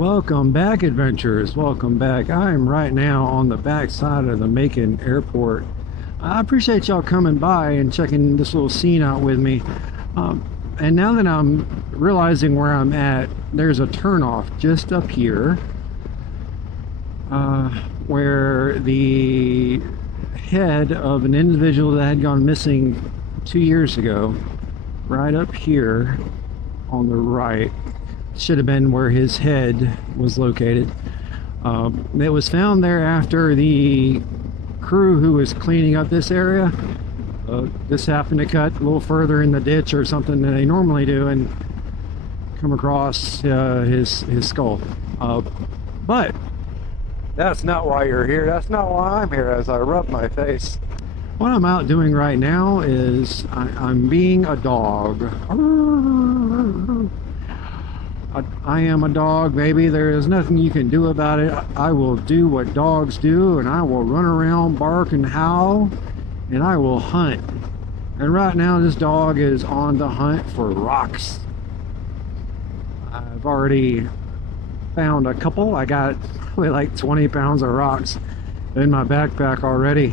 Welcome back, adventurers. Welcome back. I am right now on the back side of the Macon airport. I appreciate y'all coming by and checking this little scene out with me. And now that I'm realizing where I'm at, there's a turnoff just up here where the head of an individual that had gone missing 2 years ago, right up here on the right, should have been where his head was located. It was found there after the crew who was cleaning up this area just happened to cut a little further in the ditch or something than they normally do and come across his skull. But that's not why you're here. That's not why I'm here, as I rub my face. What I'm out doing right now is I'm being a dog. I am a dog, baby. There is nothing you can do about it. I will do what dogs do, and I will run around, bark, and howl, and I will hunt. And right now, this dog is on the hunt for rocks. I've already found a couple. I got probably like 20 pounds of rocks in my backpack already,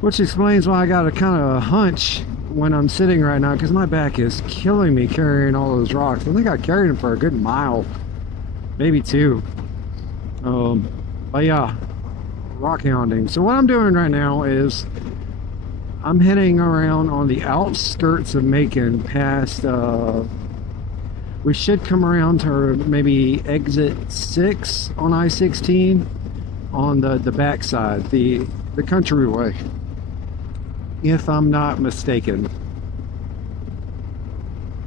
which explains why I got a kind of a hunch when I'm sitting right now, because my back is killing me carrying all those rocks. I think I carried them for a good mile, maybe 2. But yeah, rock hounding. So what I'm doing right now is I'm heading around on the outskirts of Macon past we should come around to maybe exit 6 on I-16 on the backside, the countryway, if I'm not mistaken.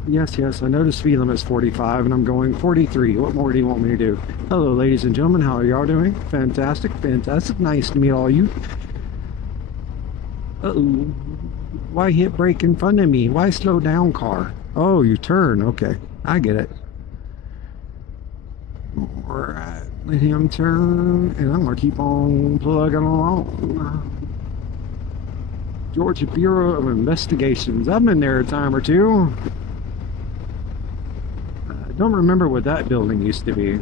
Yes, I know the speed limit's 45 and I'm going 43. What more do you want me to do? Hello, ladies and gentlemen. How are y'all doing? Fantastic. Nice to meet all you. Uh-oh. Why hit brake in front of me? Why slow down, car? Oh, you turn. Okay, I get it. Alright, let him turn, and I'm going to keep on plugging along. Georgia Bureau of Investigations. I've been there a time or two. I don't remember what that building used to be.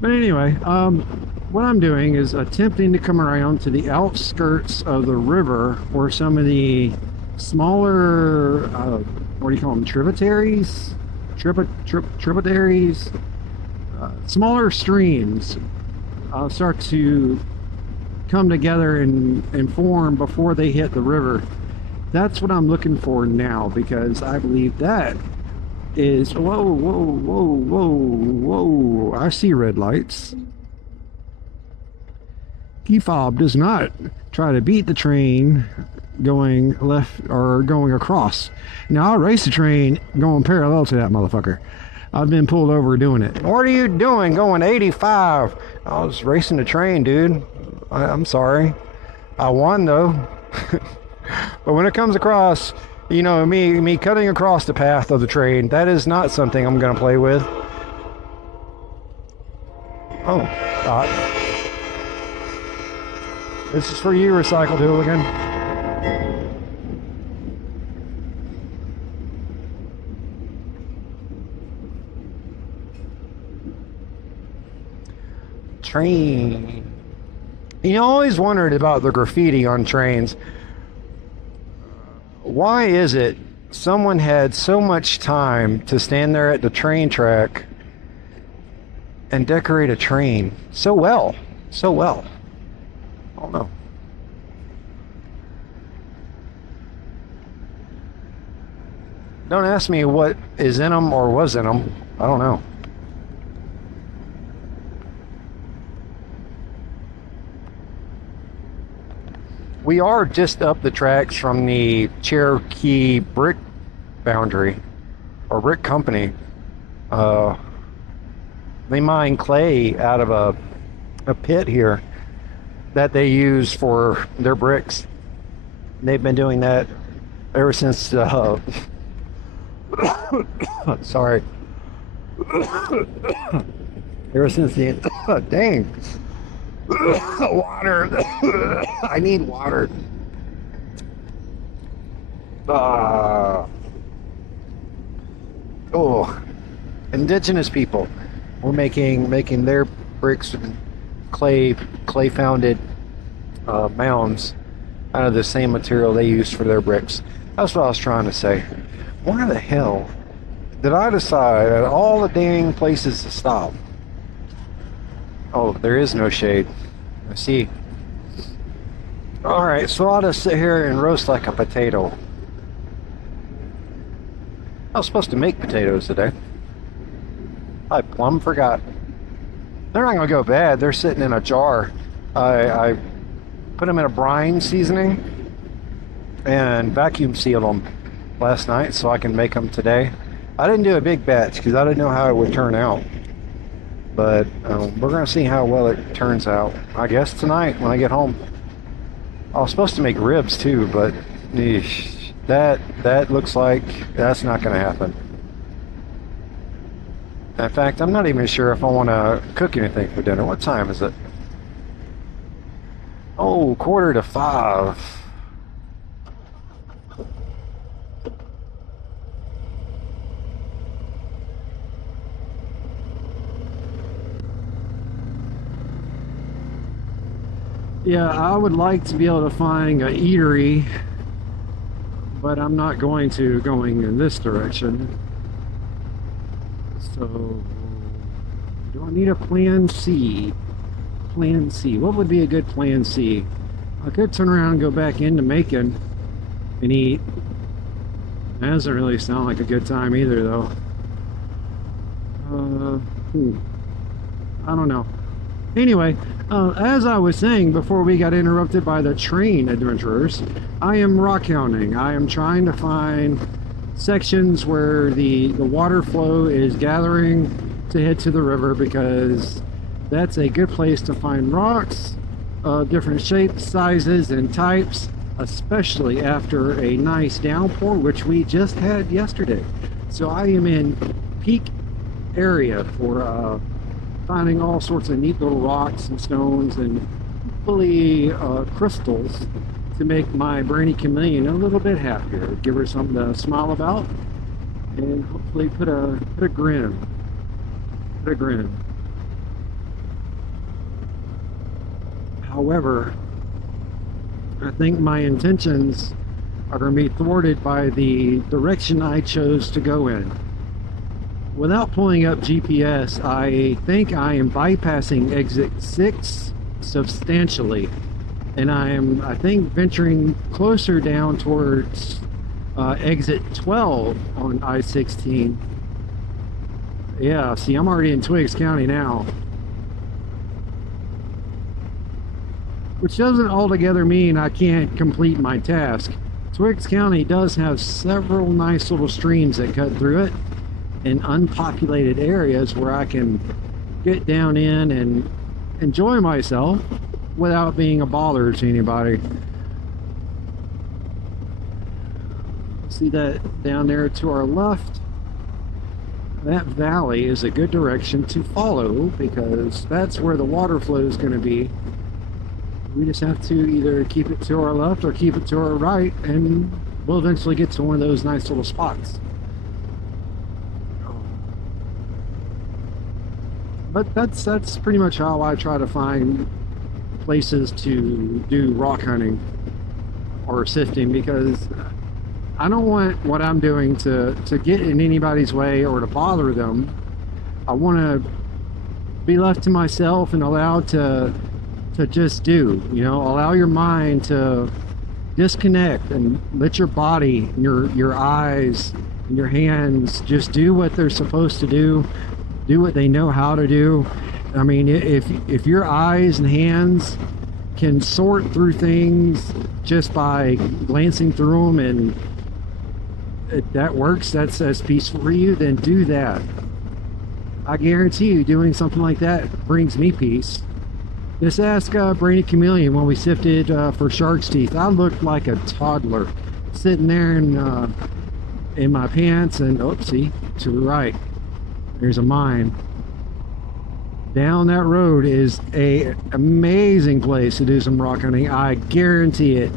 But anyway, what I'm doing is attempting to come around to the outskirts of the river where some of the smaller, what do you call them, tributaries? Tributaries? Smaller streams start to come together and form before they hit the river. That's what I'm looking for now, because I believe that is... Whoa. I see red lights. Key fob does not try to beat the train going left or going across. Now I'll race the train going parallel to that motherfucker. I've been pulled over doing it. What are you doing going 85? I was racing the train, dude. I'm sorry. I won though. But when it comes across, you know, me cutting across the path of the train, that is not something I'm gonna play with. Oh, this is for you, recycled hooligan. Train. You know, I always wondered about the graffiti on trains. Why is it someone had so much time to stand there at the train track and decorate a train so well? I don't know. Don't ask me what is in them or was in them. I don't know. We are just up the tracks from the Cherokee brick boundary, or brick company. They mine clay out of a pit here that they use for their bricks. They've been doing that ever since sorry. Ever since the dang. Water. I need water. Oh, indigenous people were making their bricks and clay founded mounds out of the same material they used for their bricks. That's what I was trying to say. Why the hell did I decide at all the dang places to stop? Oh, there is no shade. I see. Alright, so I'll just sit here and roast like a potato. I was supposed to make potatoes today. I plumb forgot. They're not gonna go bad. They're sitting in a jar. I put them in a brine seasoning and vacuum sealed them last night so I can make them today. I didn't do a big batch because I didn't know how it would turn out. But we're gonna see how well it turns out. I guess tonight when I get home. I was supposed to make ribs too, but eesh, that looks like that's not gonna happen. In fact, I'm not even sure if I want to cook anything for dinner. What time is it? Oh, 4:45. Yeah, I would like to be able to find an eatery, but I'm not going in this direction. So, do I need a plan C? Plan C. What would be a good plan C? I could turn around and go back into Macon and eat. That doesn't really sound like a good time either, though. I don't know. Anyway, as I was saying before we got interrupted by the train adventurers, I am rock hounding. I am trying to find sections where the water flow is gathering to head to the river, because that's a good place to find rocks, different shapes, sizes, and types, especially after a nice downpour, which we just had yesterday. So I am in peak area for finding all sorts of neat little rocks and stones and fully crystals to make my brainy chameleon a little bit happier, give her something to smile about, and hopefully put a grin. Put a grin. However, I think my intentions are going to be thwarted by the direction I chose to go in. Without pulling up GPS, I think I am bypassing exit 6 substantially, and I think, venturing closer down towards exit 12 on I-16. Yeah, see, I'm already in Twiggs County now. Which doesn't altogether mean I can't complete my task. Twiggs County does have several nice little streams that cut through it, in unpopulated areas where I can get down in and enjoy myself without being a bother to anybody. See that down there to our left? That valley is a good direction to follow, because that's where the water flow is going to be. We just have to either keep it to our left or keep it to our right, and we'll eventually get to one of those nice little spots. But that's pretty much how I try to find places to do rock hunting or sifting, because I don't want what I'm doing to get in anybody's way or to bother them. I want to be left to myself and allowed to just do, you know, allow your mind to disconnect and let your body, your eyes and your hands just do what they're supposed to do what they know how to do. I mean, if your eyes and hands can sort through things just by glancing through them, and that works, that's as peaceful for you, then do that. I guarantee you doing something like that brings me peace. Just ask Brainy Chameleon when we sifted for shark's teeth. I looked like a toddler sitting there in my pants, and oopsie, to the right there's a mine. Down that road is a amazing place to do some rock hunting. I guarantee it.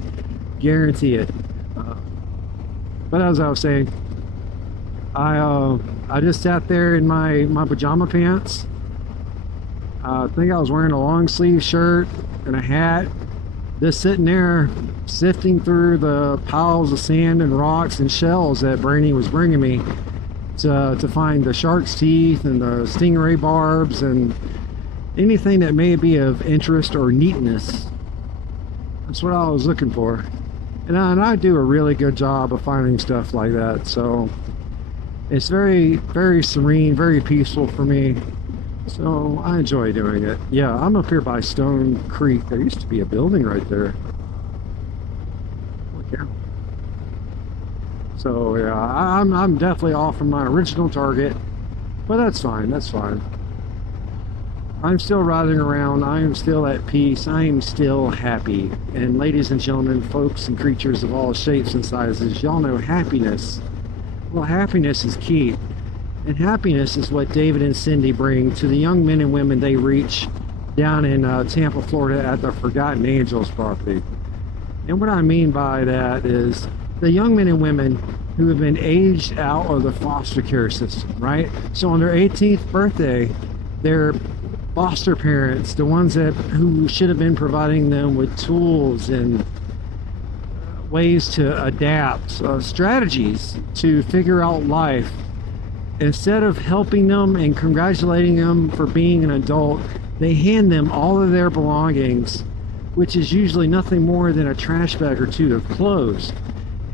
Guarantee it. But as I was saying, I just sat there in my pajama pants. I think I was wearing a long sleeve shirt and a hat, just sitting there sifting through the piles of sand and rocks and shells that Brainy was bringing me to find the shark's teeth and the stingray barbs and anything that may be of interest or neatness. That's what I was looking for. And I do a really good job of finding stuff like that, so it's very, very serene, very peaceful for me. So I enjoy doing it. Yeah, I'm up here by Stone Creek. There used to be a building right there. Look here. So yeah, I'm definitely off from my original target, but that's fine. That's fine. I'm still riding around. I am still at peace. I am still happy. And ladies and gentlemen, folks and creatures of all shapes and sizes, y'all know happiness. Well, happiness is key. And happiness is what David and Cindy bring to the young men and women they reach down in Tampa, Florida at the Forgotten Angels property. And what I mean by that is the young men and women who have been aged out of the foster care system, right? So on their 18th birthday, their foster parents, the ones who should have been providing them with tools and ways to adapt, strategies to figure out life, instead of helping them and congratulating them for being an adult, they hand them all of their belongings, which is usually nothing more than a trash bag or two of clothes.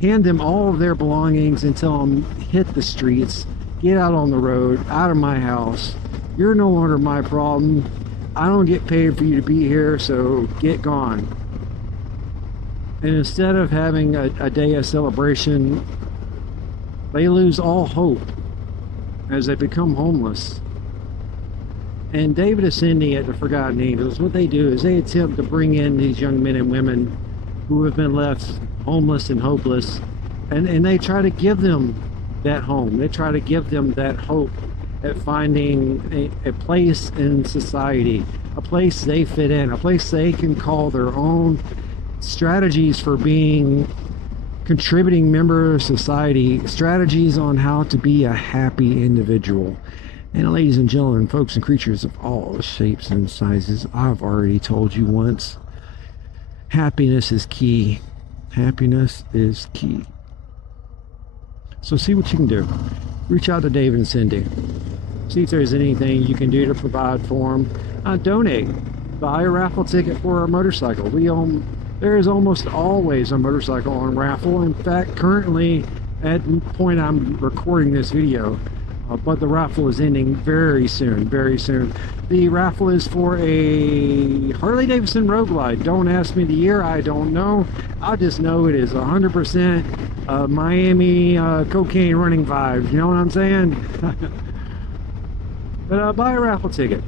Hand them all of their belongings and tell them, hit the streets, get out on the road, out of my house. You're no longer my problem. I don't get paid for you to be here, so get gone. And instead of having a day of celebration, they lose all hope as they become homeless. And David and Cindy at the Forgotten Angels, what they do is they attempt to bring in these young men and women who have been left homeless and hopeless, and they try to give them that home. They try to give them that hope at finding a place in society, a place they fit in, a place they can call their own, strategies for being contributing member of society, strategies on how to be a happy individual. And ladies and gentlemen, folks and creatures of all shapes and sizes, I've already told you once, happiness is key. Happiness is key. So see what you can do. Reach out to David and Cindy. See if there's anything you can do to provide for them. Donate. Buy a raffle ticket for a motorcycle. There is almost always a motorcycle on raffle. In fact, currently, at the point I'm recording this video, but the raffle is ending very soon, very soon. The raffle is for a Harley-Davidson Road Glide. Don't ask me the year, I don't know. I just know it is 100% Miami cocaine running vibes, you know what I'm saying? But buy a raffle ticket.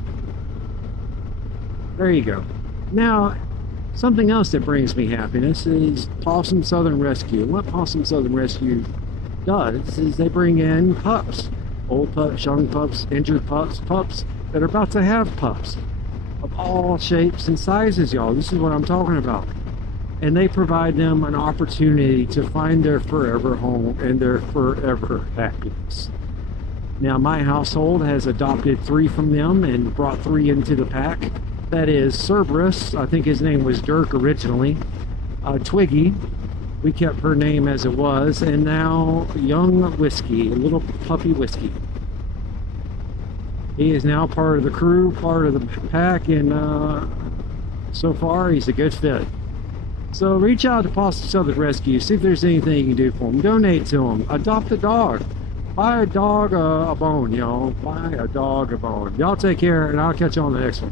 There you go. Now, something else that brings me happiness is Possum Southern Rescue. What Possum Southern Rescue does is they bring in pups. Old pups, young pups, injured pups, pups that are about to have pups of all shapes and sizes, y'all. This is what I'm talking about. And they provide them an opportunity to find their forever home and their forever happiness. Now, my household has adopted 3 from them and brought 3 into the pack. That is Cerberus, I think his name was Dirk originally, Twiggy, we kept her name as it was, and now Young Whiskey, a little puppy Whiskey. He is now part of the crew, part of the pack, and so far he's a good fit. So reach out to Possum Southern Rescue, see if there's anything you can do for them. Donate to them, adopt a dog, buy a dog a bone, y'all. Buy a dog a bone. Y'all take care, and I'll catch you on the next one.